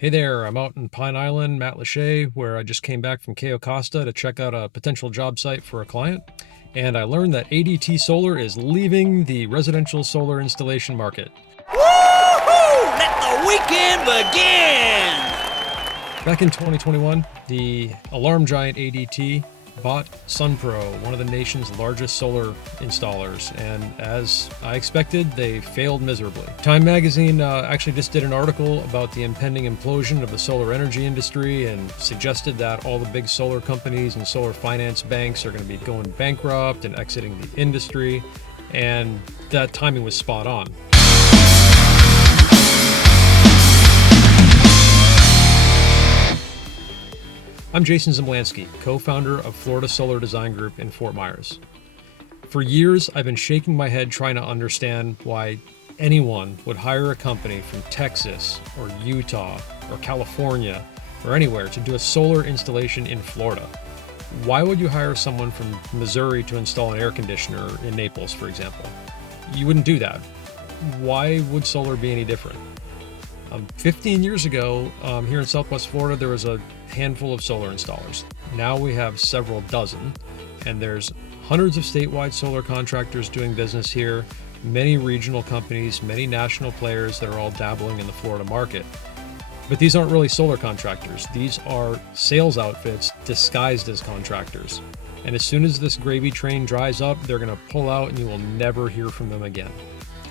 Hey there, I'm out in Pine Island, Matt Lachey, where I just came back from Cayo Costa to check out a potential job site for a client. And I learned that ADT Solar is leaving the residential solar installation market. Woohoo! Let the weekend begin! Back in 2021, the alarm giant ADT bought SunPro, one of the nation's largest solar installers, and as I expected, they failed miserably. Time magazine actually just did an article about the impending implosion of the solar energy industry and suggested that all the big solar companies and solar finance banks are going to be going bankrupt and exiting the industry, and that timing was spot on. I'm Jason Zemlansky, co-founder of Florida Solar Design Group in Fort Myers. For years, I've been shaking my head trying to understand why anyone would hire a company from Texas or Utah or California or anywhere to do a solar installation in Florida. Why would you hire someone from Missouri to install an air conditioner in Naples, for example? You wouldn't do that. Why would solar be any different? 15 years ago, here in Southwest Florida, there was a handful of solar installers. Now we have several dozen, and there's hundreds of statewide solar contractors doing business here, many regional companies, many national players that are all dabbling in the Florida market. But these aren't really solar contractors. These are sales outfits disguised as contractors. And as soon as this gravy train dries up, they're going to pull out and you will never hear from them again.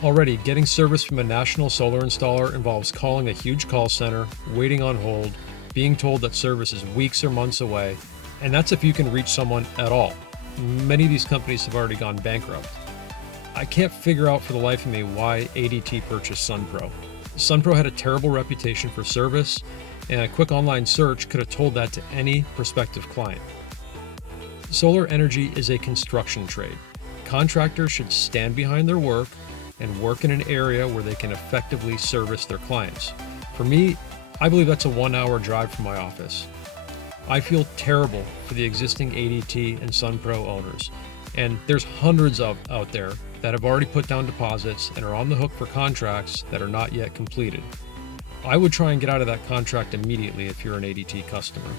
Already, getting service from a national solar installer involves calling a huge call center, waiting on hold, being told that service is weeks or months away, and that's if you can reach someone at all. Many of these companies have already gone bankrupt. I can't figure out for the life of me why ADT purchased SunPro. SunPro had a terrible reputation for service, and a quick online search could have told that to any prospective client. Solar energy is a construction trade. Contractors should stand behind their work and work in an area where they can effectively service their clients. For me, I believe that's a 1-hour drive from my office. I feel terrible for the existing ADT and SunPro owners, and there's hundreds of out there that have already put down deposits and are on the hook for contracts that are not yet completed. I would try and get out of that contract immediately if you're an ADT customer.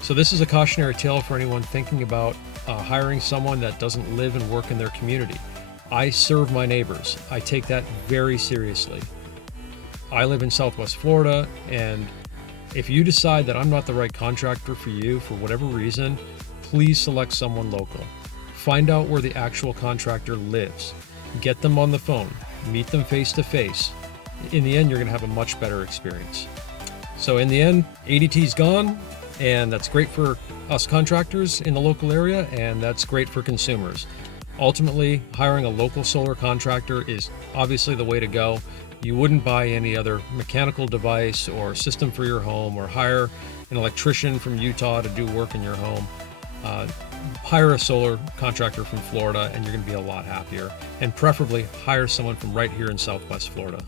So this is a cautionary tale for anyone thinking about hiring someone that doesn't live and work in their community. I serve my neighbors. I take that very seriously. I live in Southwest Florida, and if you decide that I'm not the right contractor for you for whatever reason, please select someone local. Find out where the actual contractor lives. Get them on the phone. Meet them face to face. In the end, you're going to have a much better experience. So in the end, ADT's gone, and that's great for us contractors in the local area, and that's great for consumers. Ultimately, hiring a local solar contractor is obviously the way to go. You wouldn't buy any other mechanical device or system for your home or hire an electrician from Utah to do work in your home. Hire a solar contractor from Florida and you're going to be a lot happier. And preferably hire someone from right here in Southwest Florida.